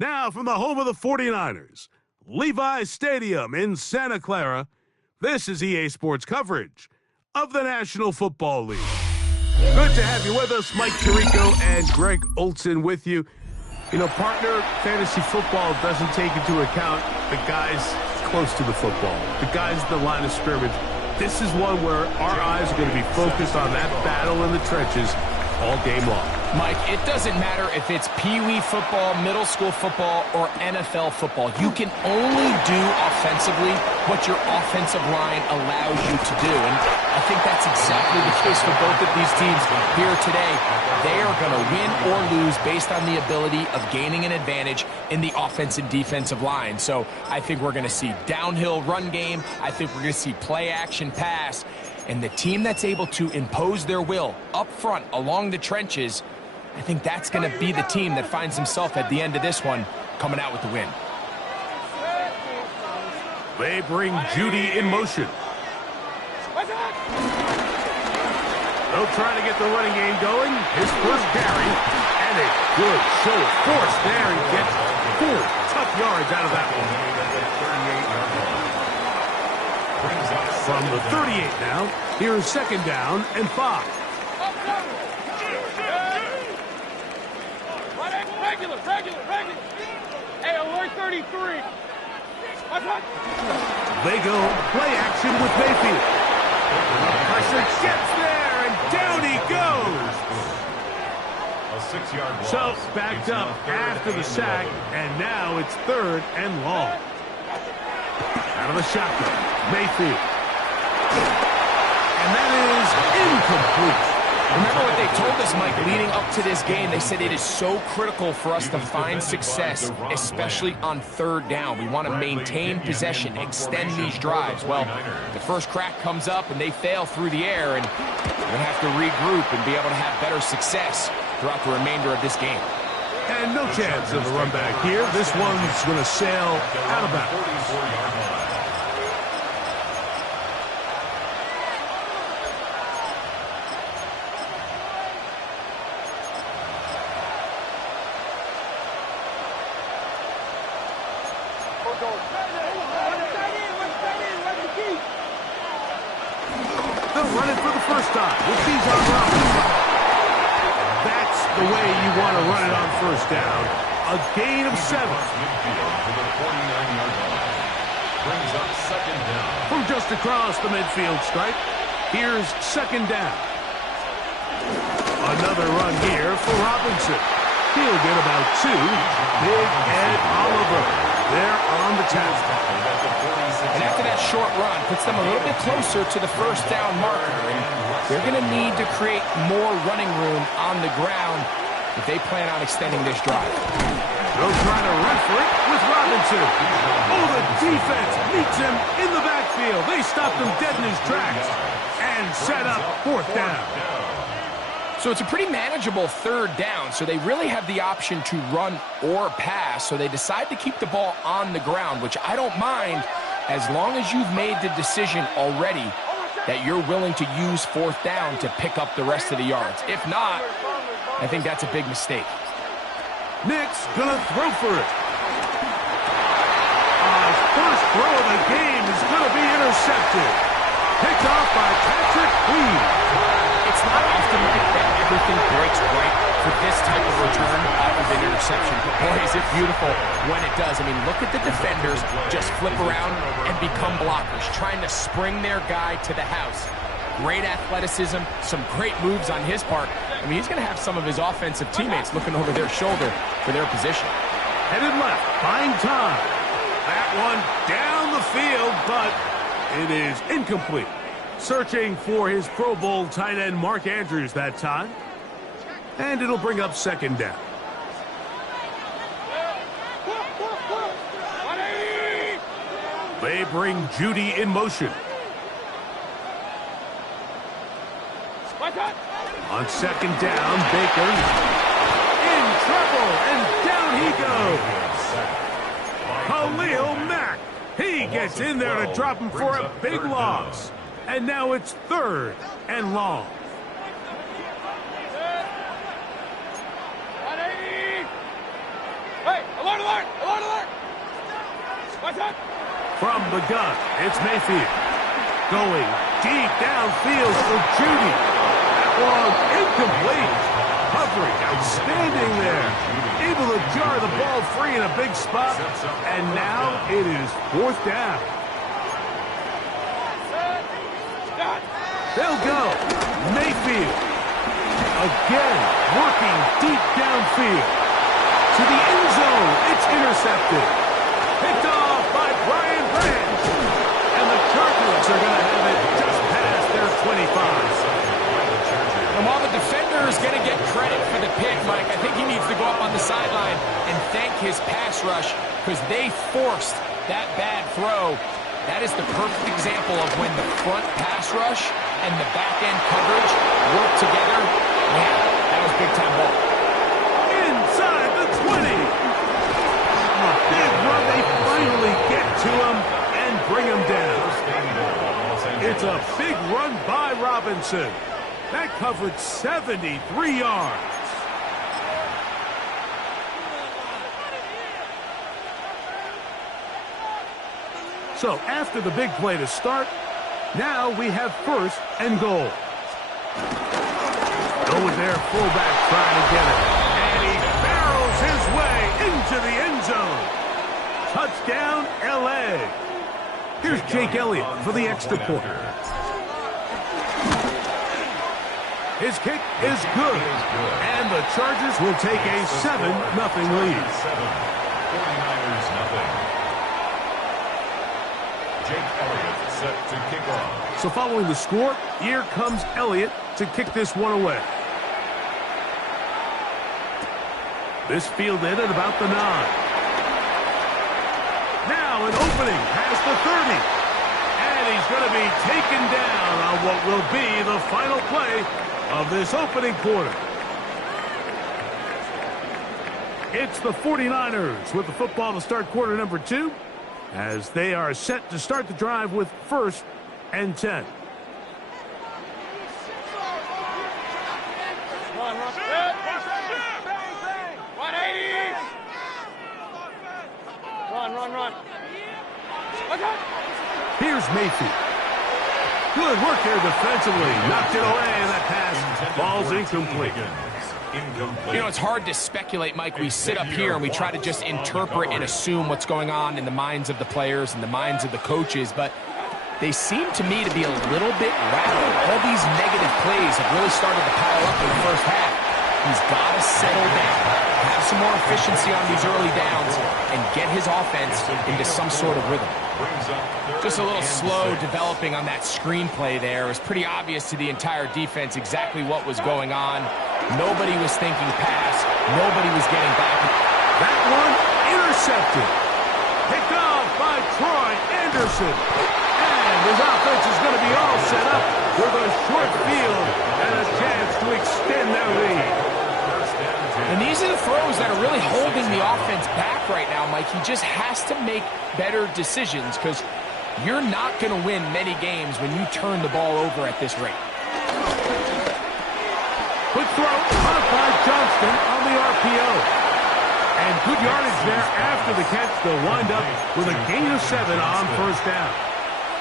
Now from the home of the 49ers, Levi's Stadium in Santa Clara, this is EA Sports coverage of the National Football League. Good to have you with us. Mike Tirico and Greg Olson with you. You know, partner, fantasy football doesn't take into account the guys close to the football, the guys at the line of scrimmage. This is one where our eyes are going to be focused on that battle in the trenches all game long. Mike, it doesn't matter if it's Pee-wee football, middle school football, or NFL football. You can only do offensively what your offensive line allows you to do. And I think that's exactly the case for both of these teams here today. They are going to win or lose based on the ability of gaining an advantage in the offense and defensive line. So I think we're going to see downhill run game. I think we're going to see play action pass. And the team that's able to impose their will up front along the trenches, I think that's going to be the team that finds himself at the end of this one coming out with the win. They bring Judy in motion. They'll try to get the running game going. His first carry, and a good show of force there. He gets 4 tough yards out of that one. From the 38 now, here's second down and 5. Regular. Hey, alert 33. They go play action with Mayfield. Pressure gets there, and down he goes. A 6-yard loss. So backed up after the sack, and now it's 3rd and long. Out of the shotgun, Mayfield. And that is incomplete. Remember what they told us, Mike, leading up to this game. They said it is so critical for us to find success, especially on 3rd down. We want to maintain possession, extend these drives. Well, the first crack comes up, and they fail through the air, and we're going to have to regroup and be able to have better success throughout the remainder of this game. And no chance of a run back here. This one's going to sail out of bounds. They'll run it for the first time with Bijan Robinson. That's the way you want to run it on first down. A gain of 7. Brings up second down. From just across the midfield stripe, here's second down. Another run here for Robinson. He'll get about 2. Big Ed Oliver there on the task. And after that short run, puts them a little bit closer to the first down marker. And they're going to need to create more running room on the ground if they plan on extending this drive. They'll try to run for it with Robinson. Oh, the defense meets him in the backfield. They stopped him dead in his tracks and set up 4th down. So it's a pretty manageable 3rd down, so they really have the option to run or pass, so they decide to keep the ball on the ground, which I don't mind as long as you've made the decision already that you're willing to use 4th down to pick up the rest of the yards. If not, I think that's a big mistake. Nick's gonna throw for it. First throw of the game is gonna be intercepted. Picked off by Patrick Queen. It's not often that everything breaks right for this type of return off of an interception. But boy, is it beautiful when it does. I mean, look at the defenders just flip around and become blockers, trying to spring their guy to the house. Great athleticism, some great moves on his part. I mean, he's going to have some of his offensive teammates looking over their shoulder for their position. Headed left, buying time. That one down the field, but it is incomplete. Searching for his Pro Bowl tight end Mark Andrews that time. And it'll bring up second down. They bring Judy in motion. On second down, Baker in trouble, and down he goes. Khalil Mack. He gets in there to drop him for a big loss. And now it's 3rd and long. Hey, alert! Alert! Alert! Alert! Watch out! From the gun, it's Mayfield. Going deep downfield for Judy. That one incomplete. Coverage outstanding there. Able to jar the ball free in a big spot. And now it is 4th down. They'll go. Mayfield. Again, working deep downfield. To the end zone. It's intercepted. Picked off by Brian Branch. And the Chargers are going to have it just past their 25. And while the defender is going to get credit for the pick, Mike, I think he needs to go up on the sideline and thank his pass rush because they forced that bad throw. That is the perfect example of when the front pass rush and the back-end coverage work together. Man, that was big-time ball. Inside the 20. A big run. They finally get to him and bring him down. It's a big run by Robinson. That covered 73 yards. So after the big play to start, now we have 1st and goal. Go with their fullback trying to get it. And he barrels his way into the end zone. Touchdown, L.A. Here's Jake Elliott for the extra point. His kick is good. And the Chargers will take a 7-0 lead. 49ers nothing. Jake Elliott set to kick off. So following the score, here comes Elliott to kick this one away. This fielded at about the 9. Now an opening past the 30. And he's going to be taken down on what will be the final play of this opening quarter. It's the 49ers with the football to start quarter number 2 as they are set to start the drive with 1st and 10. Run, run. 180. Run, run, run. Look out. Here's Mayfield. Good work there defensively. Knocked it away, and that pass falls incomplete. You know, it's hard to speculate, Mike. We sit up here and we try to just interpret and assume what's going on in the minds of the players and the minds of the coaches, but they seem to me to be a little bit rattled. All these negative plays have really started to pile up in the first half. He's got to settle down, have some more efficiency on these early downs, and get his offense into some sort of rhythm. Just a little slow developing on that screenplay there. It was pretty obvious to the entire defense exactly what was going on. Nobody was thinking pass. Nobody was getting back. That one intercepted. Picked off by Troy Anderson. And his offense is going to be all set up with a short field and a chance to extend their lead. And these are the throws that are really holding the offense back right now, Mike. He just has to make better decisions because you're not going to win many games when you turn the ball over at this rate. Quick throw, caught by Johnston on the RPO. And good yardage there after the catch. They'll wind up with a gain of 7 on 1st down.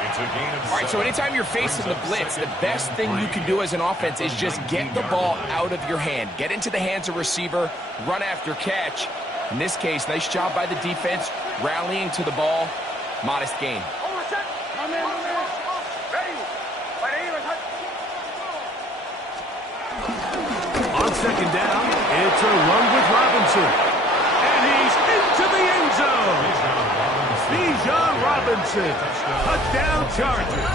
All right, so anytime you're facing the blitz, the best thing you can do as an offense is just get the ball out of your hand. Get into the hands of receiver, run after catch. In this case, nice job by the defense, rallying to the ball. Modest gain. On 2nd down, it's a run with Robinson. And he's into the end zone. Bijan Robinson, touchdown Chargers.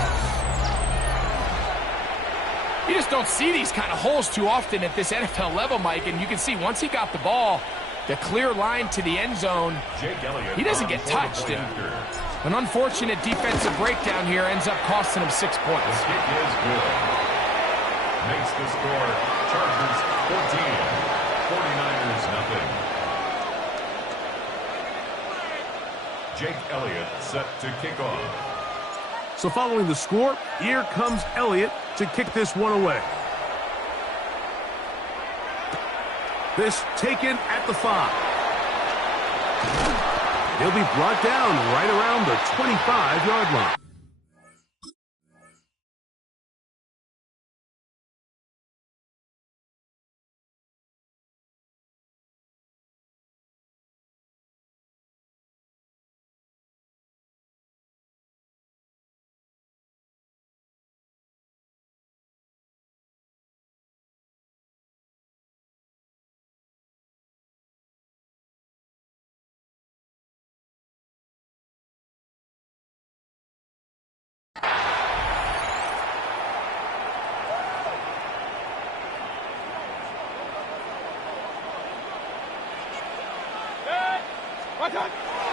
You just don't see these kind of holes too often at this NFL level, Mike. And you can see once he got the ball, the clear line to the end zone, he doesn't get touched. And an unfortunate defensive breakdown here ends up costing him 6 points. The kick is good. Makes the score Chargers 14, 49ers nothing. Jake Elliott set to kick off. So following the score, here comes Elliott to kick this one away. This taken at the 5. He'll be brought down right around the 25-yard line.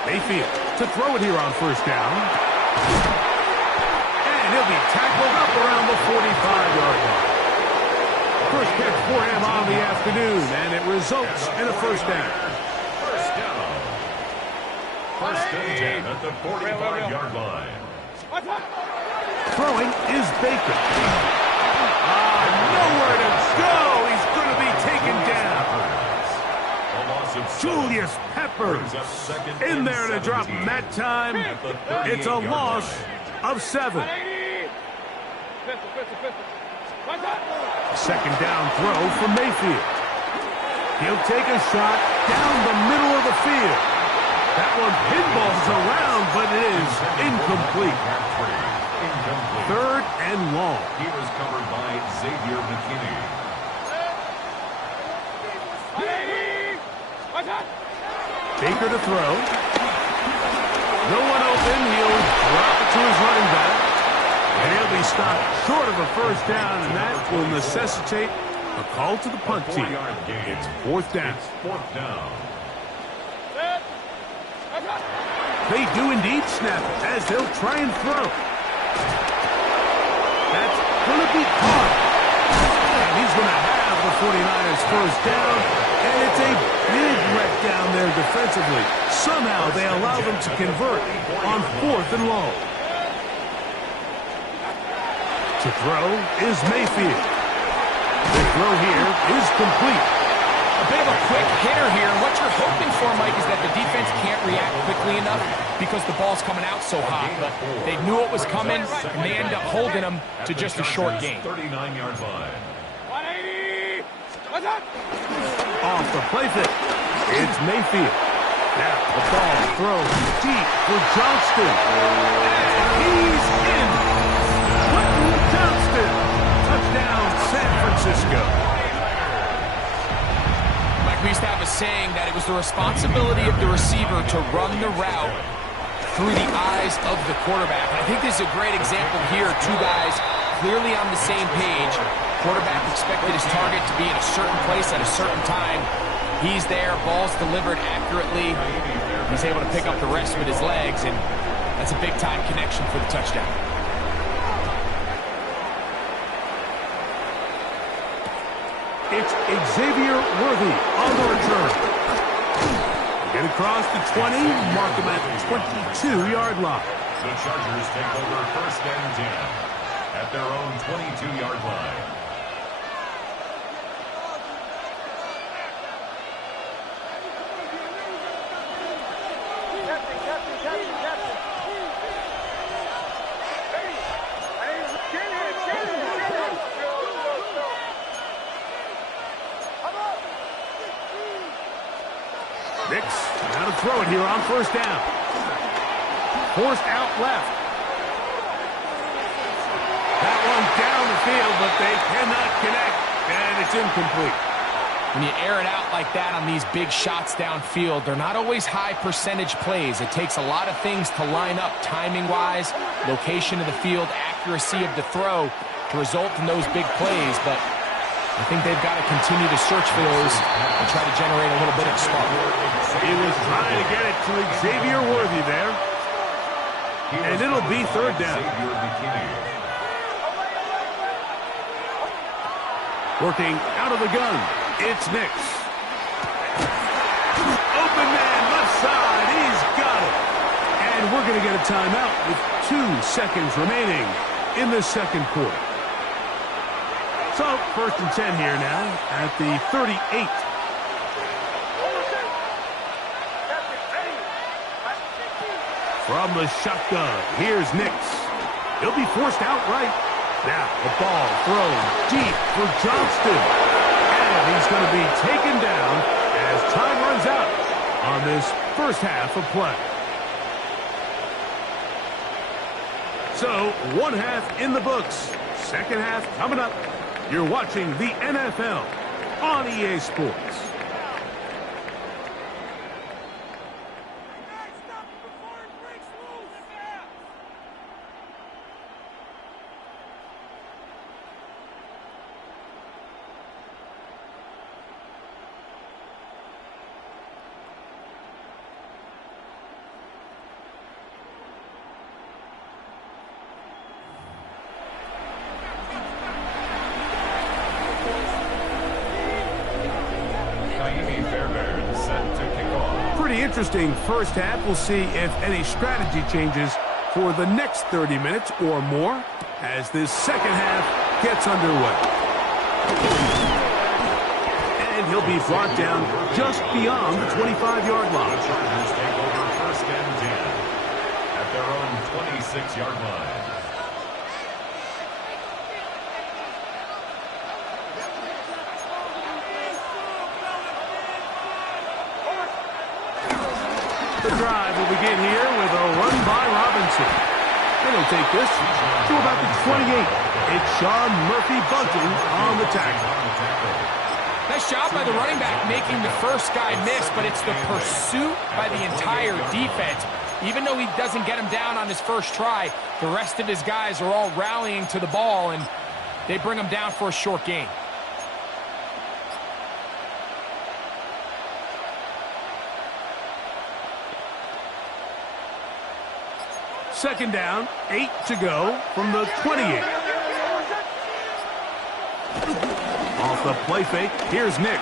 Mayfield to throw it here on first down. And he'll be tackled up around the 45-yard line. First catch for him on the afternoon, and it results in a first down. First and 10 at the 45-yard line. Throwing is Baker. Nowhere to go. He's going to be taken down. Julius Peppers in there to drop him that time. It's a loss of 7. Second down throw for Mayfield. He'll take a shot down the middle of the field. That one pinballs around, but it is incomplete. Third and long. He was covered by Xavier McKinney. Baker to throw. No one open. He'll drop it to his running back. And he'll be stopped short of a first down, and that will necessitate a call to the punt team. It's fourth down. They do indeed snap it as they'll try and throw. That's going to be caught. And he's going to have the 49ers first down. And it's a big wreck down there defensively. Somehow they allow them to convert on fourth and long. To throw is Mayfield. The throw here is complete. A bit of a quick hitter here, and what you're hoping for, Mike, is that the defense can't react quickly enough because the ball's coming out so hot. But they knew it was coming, and they end up holding them to just a short gain. 39-yard line. 180! What's up? Off the play fake. It's Mayfield. Now the ball throws deep for Johnston. And he's in. Quentin Johnston. Touchdown, San Francisco. Mike, we used to have a saying that it was the responsibility of the receiver to run the route through the eyes of the quarterback. And I think this is a great example here. Two guys clearly on the same page. Quarterback expected his target to be in a certain place at a certain time. He's there, ball's delivered accurately. He's able to pick up the rest with his legs, and that's a big-time connection for the touchdown. It's Xavier Worthy on the return. Get across the 20, mark him at the 22-yard line. The Chargers take over first and 10 at their own 22-yard line. Nix, now to throw it here on first down. Forced out left. That one down the field, but they cannot connect, and it's incomplete. When you air it out like that on these big shots downfield, they're not always high percentage plays. It takes a lot of things to line up timing-wise, location of the field, accuracy of the throw to result in those big plays, but I think they've got to continue to search for those and try to generate a little bit of a spark. He was trying to get it to Xavier Worthy there. And it'll be third down. Working out of the gun, it's Nix. Open man, left side, he's got it. And we're going to get a timeout with 2 seconds remaining in the second quarter. So, first and 10 here now at the 38. From the shotgun, here's Nix. He'll be forced out right. Now, the ball thrown deep for Johnston. And he's going to be taken down as time runs out on this first half of play. So, one half in the books. Second half coming up. You're watching the NFL on EA Sports. Pretty interesting first half. We'll see if any strategy changes for the next 30 minutes or more as this second half gets underway. And he'll be brought down just beyond the 25-yard line. The Chargers take over first and 10 at their own 26-yard line. The drive will begin here with a run by Robinson. And he'll take this to about the 28. It's Sean Murphy-Bunting on the tackle. Nice job by the running back making the first guy miss, but it's the pursuit by the entire defense. Even though he doesn't get him down on his first try, the rest of his guys are all rallying to the ball, and they bring him down for a short gain. Second down, 8 to go from the 28. Off the play fake, here's Nix.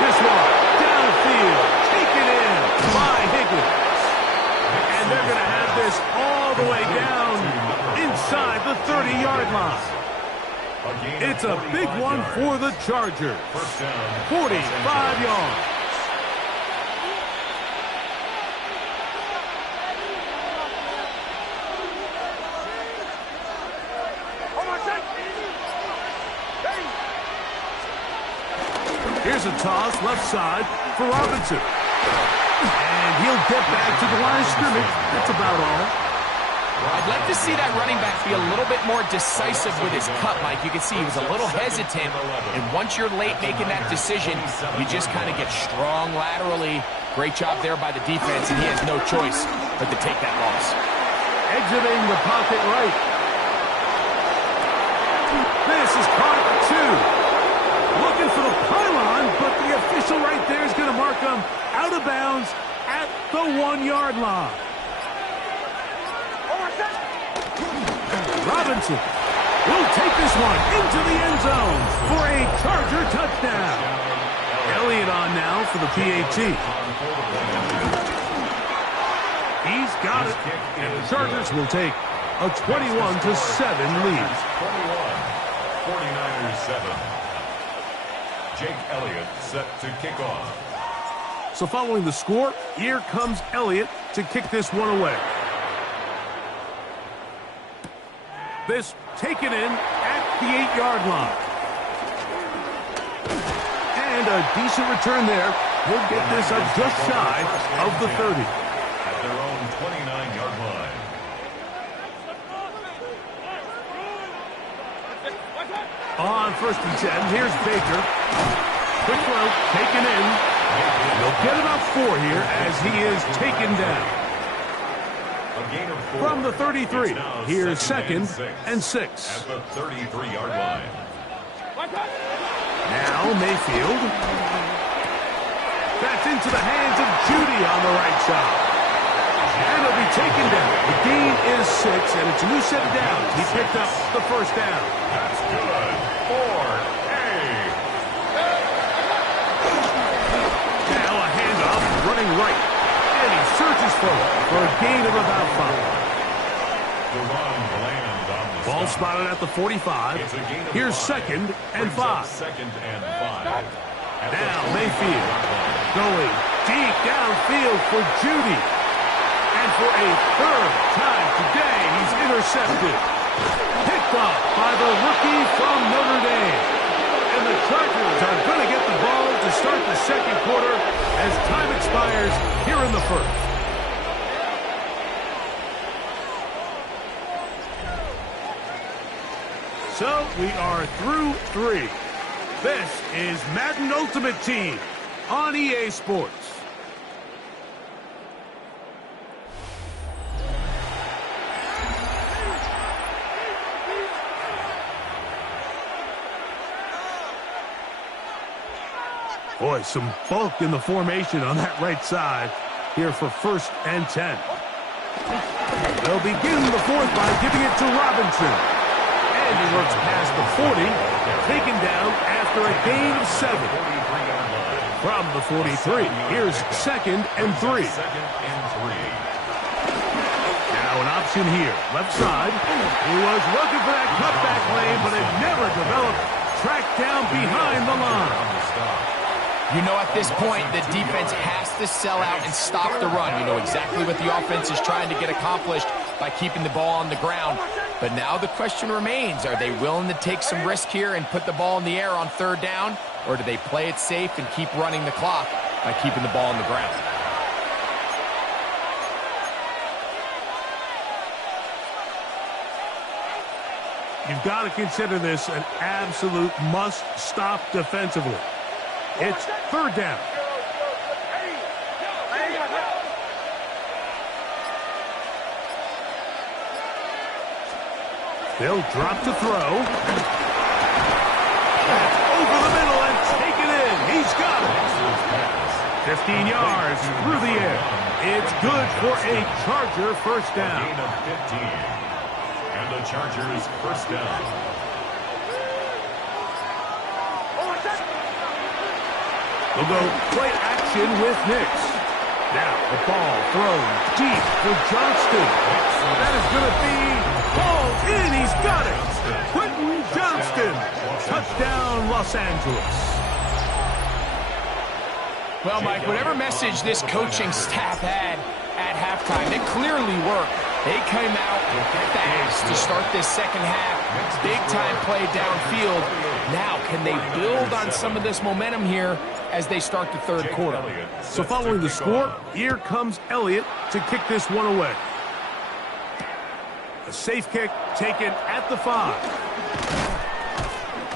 This one, downfield, taken in by Higgins. And they're going to have this all the way down inside the 30-yard line. It's a big one for the Chargers. 45 yards. Here's a toss left side for Robinson. And he'll get back to the line of scrimmage. That's about all. I'd like to see that running back be a little bit more decisive with his cut, Mike. You can see he was a little hesitant. And once you're late making that decision, you just kind of get strong laterally. Great job there by the defense, and he has no choice but to take that loss. Exiting the pocket right. This is caught at 2. Looking for the pylon, but the official right there is going to mark him out of bounds at the 1-yard line. Robinson will take this one into the end zone for a Charger touchdown. Elliott on now for the PAT. He's got it, and the Chargers will take a 21-7 lead. 49ers 7. Jake Elliott set to kick off. So following the score, here comes Elliott to kick this one away. This taken in at the 8-yard line. And a decent return there. He'll get this up just shy of the 30. At their own 29-yard line. On first and 10, here's Baker. Quick throw, taken in. He'll get about 4 here as he is taken down. From the 33, here's second and 6. At the 33-yard line. Now Mayfield. That's into the hands of Judy on the right side. And he'll be taken down. The gain is 6, and it's a new set of downs. He picked up the first down. That's good. 4A. Now a handoff running right. And he surges forward for a gain of about 5. Ball spotted at the 45. Here's second and 5. Second and 5. Now Mayfield going deep downfield for Judy. And for a third time today, he's intercepted. Picked off by the rookie from Notre Dame. And the Chargers are going to get the ball to start the second quarter as time expires here in the first. So we are through 3. This is Madden Ultimate Team on EA Sports. Boy, some bulk in the formation on that right side here for 1st and 10. They'll begin the fourth by giving it to Robinson. And he works past the 40, taken down after a gain of 7. From the 43, here's 2nd and 3. Now an option here, left side. He was looking for that cutback lane, but it never developed. Tracked down behind the line. You know, at this point, the defense has to sell out and stop the run. You know exactly what the offense is trying to get accomplished by keeping the ball on the ground. But now the question remains, are they willing to take some risk here and put the ball in the air on 3rd down? Or do they play it safe and keep running the clock by keeping the ball on the ground? You've got to consider this an absolute must-stop defensively. It's 3rd down. They'll drop to throw. That's over the middle and taken in. He's got it. 15 yards through the air. It's good for a Charger 1st down. Gain of 15. And the Chargers 1st down. They'll go play action with Nix. Now the ball thrown deep for Johnston. That is going to be ball in. He's got it. Quentin Johnston. Touchdown, Los Angeles. Well, Mike, whatever message this coaching staff had at halftime, it clearly worked. They came out fast to start this second half. Big-time play downfield. Now, can they build on some of this momentum here as they start the 3rd quarter? So following the score, here comes Elliott to kick this one away. A safe kick taken at the 5.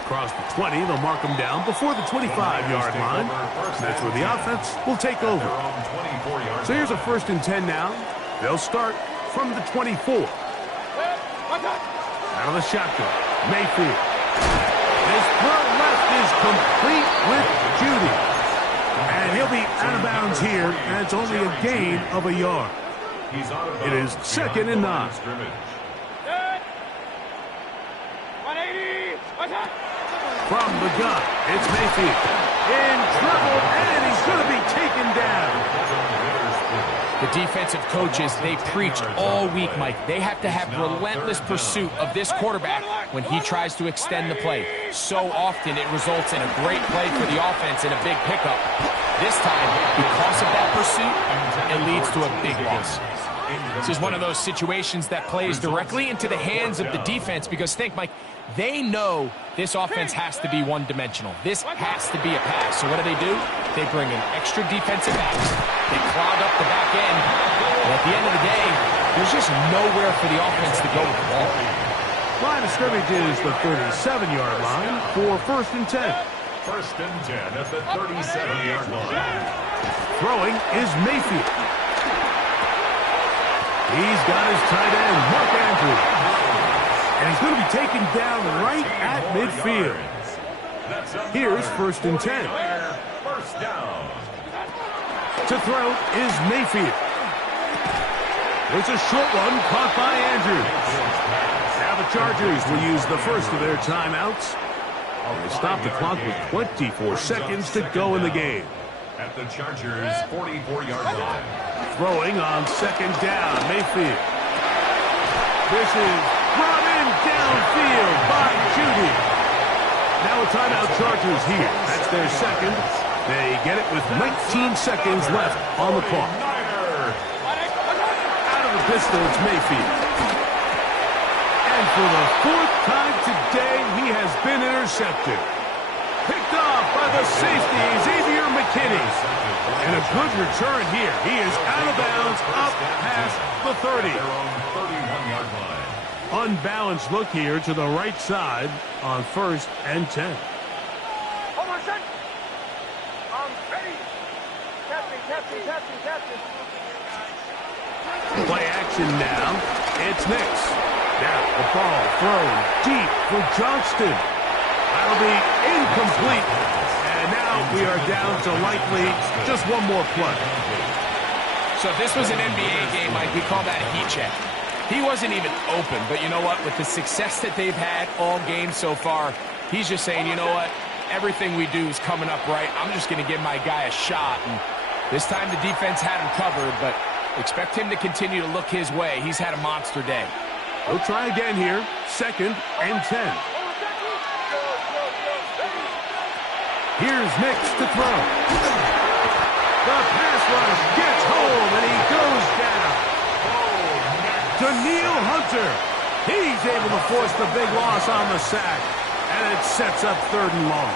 Across the 20, they'll mark him down before the 25-yard line. That's where the offense will take over. So here's a 1st and 10 now. They'll start from the 24. Out of the shotgun, Mayfield. His throw left is complete with Judy. And he'll be out of bounds here, and it's only a gain of a yard. It is 2nd and 9. 180. From the gun, it's Mayfield. In trouble, and he's going to be taken down. The defensive coaches, they preach all week, Mike. They have to have relentless pursuit of this quarterback when he tries to extend the play. So often it results in a great play for the offense and a big pickup. This time, because of that pursuit, it leads to a big loss. This is one of those situations that plays directly into the hands of the defense because, think, Mike, they know this offense has to be one-dimensional. This has to be a pass. So what do? They bring in extra defensive backs. They clog up the back end. And at the end of the day, there's just nowhere for the offense to go with the ball. Line of scrimmage is the 37-yard line for 1st and 10. 1st and 10 at the 37-yard line. Throwing is Mayfield. He's got his tight end, Mark Andrews. And he's going to be taken down right at midfield. Here's 1st and 10. 1st down. To throw is Mayfield. There's a short one caught by Andrews. Now the Chargers will use the first of their timeouts. They stop the clock with 24 seconds to go in the game. At the Chargers' 44-yard line. Throwing on 2nd down, Mayfield. This is brought in downfield by Judy. Now a timeout Chargers here. That's their 2nd. They get it with 19 seconds left on the clock. pistol, it's Mayfield. And for the fourth time today, he has been intercepted. Picked off by the safety, Xavier McKinney. And a good return here. He is out of bounds, up past the 30. Their own 31-yard line. Unbalanced look here to the right side on 1st and 10. Hold on, set. Ready. Captain. Play action now. It's Nix. Now the ball thrown deep for Johnston. That'll be incomplete. And now we are down to likely just one more play. So if this was an NBA game, Mike, we call that a heat check. He wasn't even open, but you know what? With the success that they've had all game so far, he's just saying, you know what? Everything we do is coming up right. I'm just going to give my guy a shot. And this time the defense had him covered, but expect him to continue to look his way. He's had a monster day. We'll try again here. 2nd and 10. Here's Nix to throw. The pass rush gets home, and he goes down. Daniil Hunter. He's able to force the big loss on the sack, and it sets up 3rd and long.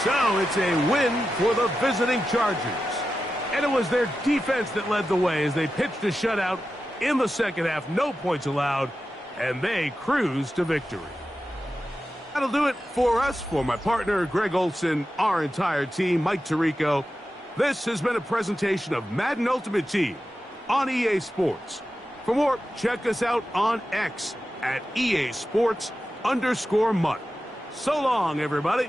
So it's a win for the visiting Chargers. And it was their defense that led the way as they pitched a shutout in the second half. No points allowed, and they cruised to victory. That'll do it for us. For my partner, Greg Olson, our entire team, Mike Tirico, this has been a presentation of Madden Ultimate Team on EA Sports. For more, check us out on X at EA Sports_MUT. So long, everybody.